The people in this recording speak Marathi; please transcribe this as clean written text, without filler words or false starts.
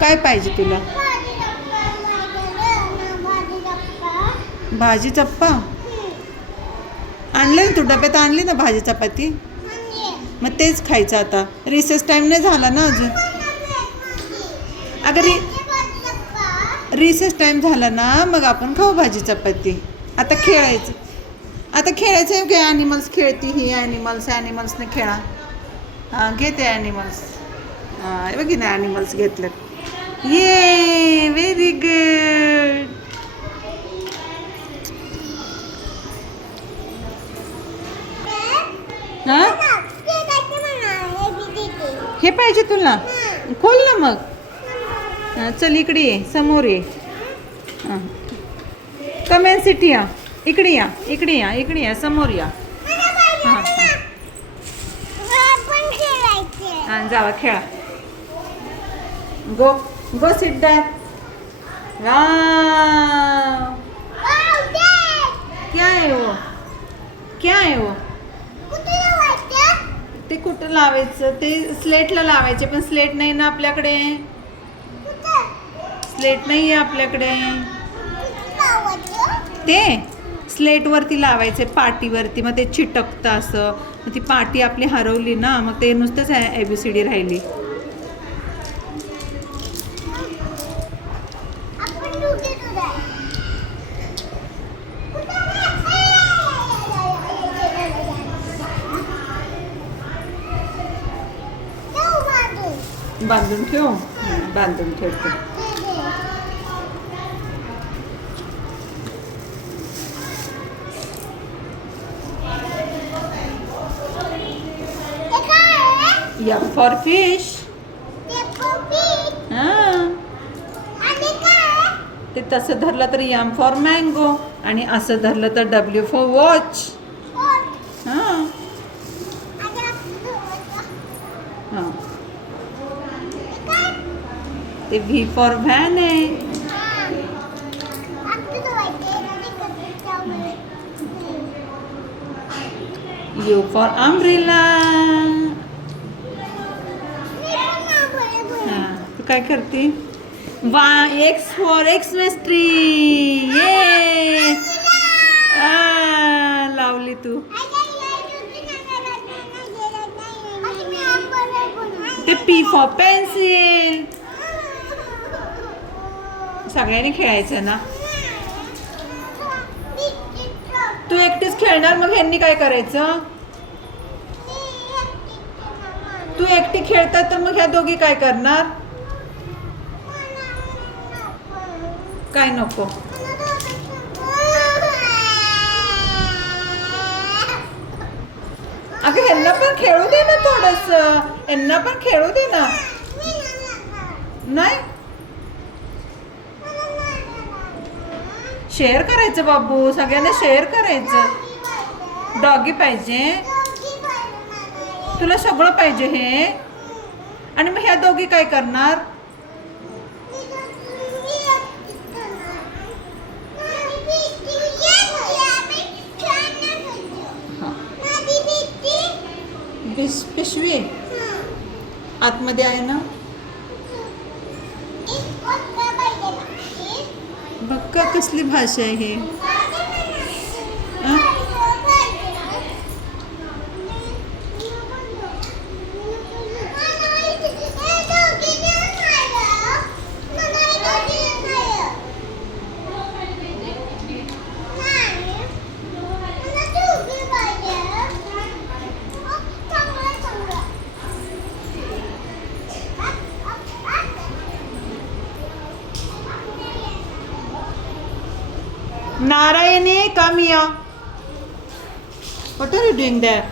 काय पाहिजे तुला? भाजी चप्पा आणलं ना तू? डब्यात आणली ना भाजी चपाती? मग तेच खायचं आता. रिसेस टाइम नाही झाला ना अजून. अगं रिसेस टाइम झाला ना, मग आपण खाऊ भाजी चपाती. आता खेळायचं. आता खेळायचं आहे. काय ॲनिमल्स खेळती ही ॲनिमल्सने खेळा. हां घे ते ॲनिमल्स. हां बघी ना ॲनिमल्स घेतलं. ये व्हेरी गुड. हां हे पाहिजे तुला? खोल ना मग. हां चल इकडे ये, समोर ये. हां कमेंट सिटी या. इकडे या, इकडे या, इकडे या, समोर या. हां हां जावा खेळा. गो गो सिट दॅट. वाव क्या है वो? क्या है वो? ते कुठं लावायचं? ते स्लेटला लावायचे, पण स्लेट नाही ना आपल्याकडे. स्लेट नाही आहे आपल्याकडे. ते स्लेटवरती लावायचे, पाटीवरती. मग ते चिटकतं असं. मग ती पाटी आपली हरवली ना, मग ते नुसतंच ABCD राहिली. बांधून ठेव. बांधून ठेवते. M for fish. हां ते तसं धरलं तर M for mango, आणि असं धरलं तर W for watch. हां हां ते V for van आहे. U for umbrella. हां तू काय करते? X for Xmas tree. ये लावली तू. ते P for pencil. सगळ्यांनी खेळायचं ना. तू एकटीच खेळणार, मग ह्यांनी काय करायचं? तू एकटी खेळतात तर मग ह्या दोघी काय करणार? काय नको? अगं ह्यांना पण खेळू दे ना थोडंसं. ह्यांना पण खेळू दे ना. नाही शेअर करायचं बाबू, सगळ्यांना शेअर करायचं. डॉगी पाहिजे तुला? सगळं पाहिजे हे? आणि मग ह्या दोघी काय करणार? पिशवी आतमध्ये आहे ना. बघ का कसली भाषा आहे हे. Narayani, come here. What are you doing there?